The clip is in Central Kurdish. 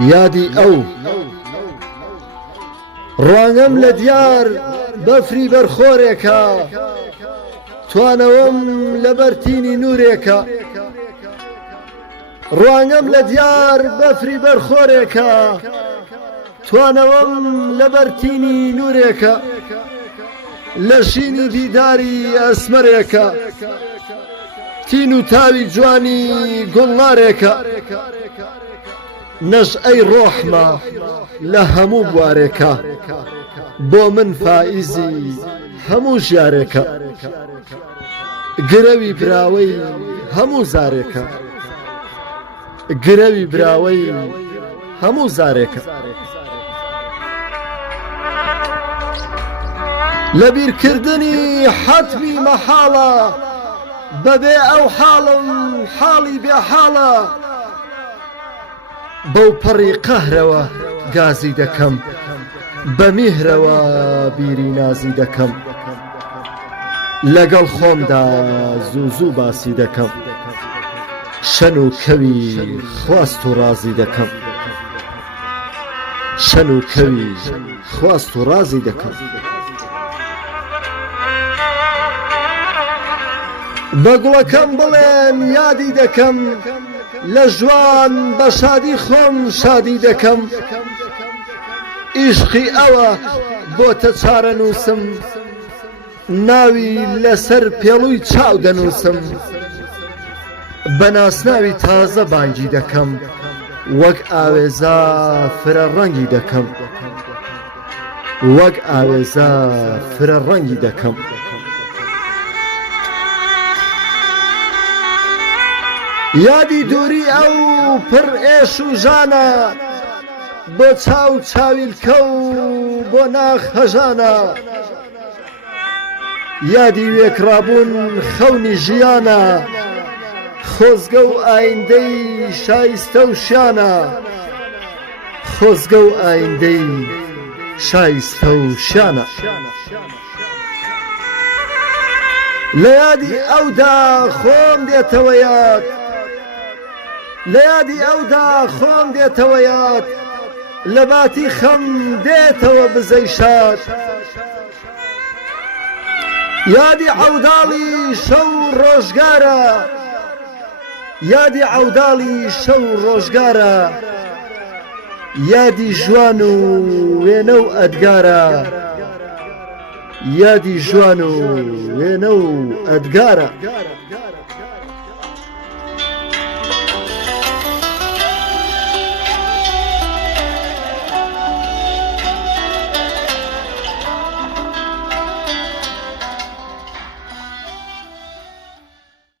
یادی ئەو ڕوانگەم لە دیار بەفری بەرخۆرێکە توانەوەم لەبەر تینی نورێکە ڕوانگەم لە دیار بەفری بەرخۆرێکە توانەوەم لەبەر تینی نورێکە لە شینی دیداری ئەسمەرێکە تین و تاوی جوانی گوڵنارێکە نەشئەی ڕۆحمە لە هەموو بوارێکە بۆ من فائیزی هەموو ژیارێکە گرەوی براوەی هەموو زارێکە گرەوی براوەی هەموو زارێکە لە بیرکردنی حەتمی مەحاڵە بەبێ ئەو حاڵم حاڵی بێحاڵە بەو پەڕی قەهرەوە گازی دەکەم بە میهرەوە بیری نازی دەکەم لەگەڵ خۆمدا زوو زوو باسی دەکەم شەن و کەوی خواست و ڕازی دەکەم شەن و کەوی خواست و ڕازی دەکەم بە گوڵەکەم بڵێم یادی دەکەم لە ژوان بە شادی خۆم شادی دەکەم ئیشقی ئەوە بۆتە چارە نووسم ناوی لەسەر پێڵووی چاو دەنووسم بە ناسناوی تازە بانگی دەکەم وەک ئاوێزا فرە ڕەنگی دەکەم وەک ئاوێزا فرە ڕەنگی دەکەم یادی دووری ئەو پڕ ئێش و ژانە بۆ چاو چاویلکە و بۆ ناخ هەژانە یادی وێکرابوون خەونی ژیانە خۆزگە و ئایندەی شایستە و شیانە خۆزگە و ئایندەی شایستە و شیانە لە یادی ئەودا خۆم دێتەوە یاد لە یادی ئەودا خۆم دێتەوە یاد لە باتی خەم دێتەوە بزەی شاد یادی عەوداڵی شەو ڕۆژگارە یادی عەوداڵی شەو ڕۆژگارە یادی ژوان و وێنە و ئەدگارە یادی ژوان و وێنە و ئەدگارە